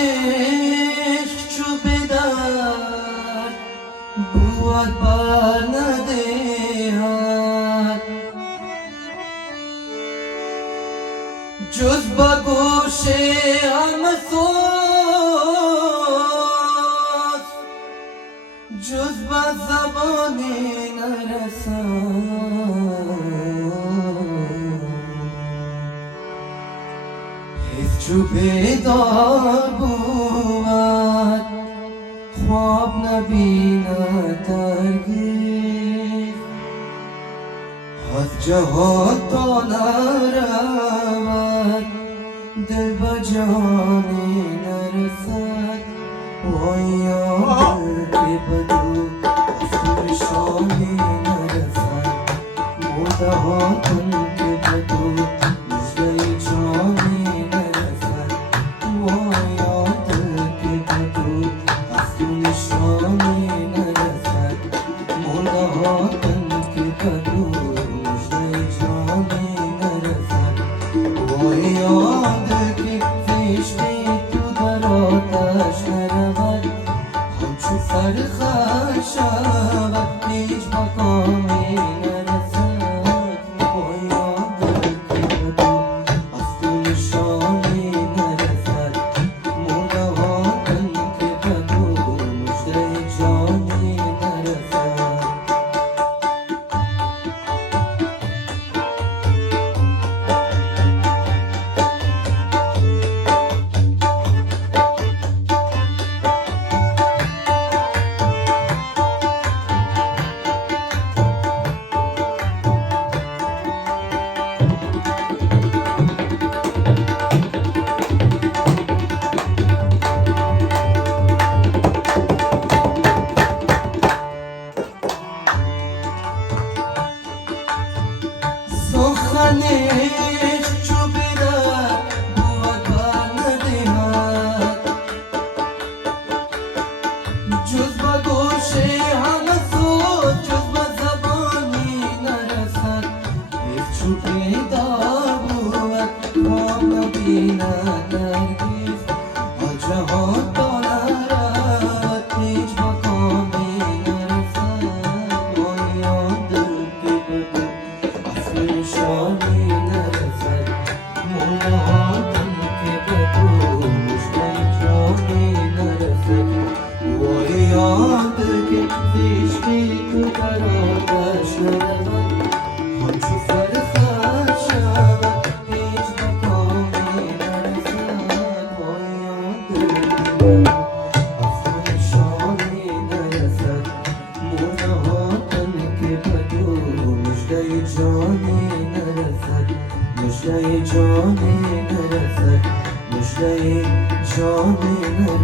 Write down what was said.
سخنش چو به درد بود بر ندهد جز با گوش همه سوز جز با زبانی نرسد حس چو بیدار بود خواب نبیند هرگز از جهان تا نرود دل به جانی نرسد وایا دل که بدو از پریشانی نرسد مرده ها کن که بدو مژده جانی نرسد وایا دل که بدو از پریشانی نرسد مرده ها کن که بدو مژده جانی نرسد وایا دل که زشتی تو در آتش نرود همچو فرخ شود هیچ مقامی نرسد وایا دل که بدو از تو نشانی نرسد مرده ها کن که بدو مژده جانی نرسد سخنش چو به درد بود بر ندهد جز با گوش همه سوز جز با زبانی نرسد حس چو بیدار بود خواب نبیند هرگز از جهان تا نرود هیچ مقامی نرسد وایا دل که بدو از پریشانی نرسد مرده ها کن که بدو مژده جانی نرسد وایا دل که زشتی تو در آتش نرود همچو فرخ شود هیچ مقامی نرسد وایا دل که بدو از پریشانی نرسد مرده ها کن که بدو مژده جانی نرسد مژده جانی نرسد مژده جانی نرسد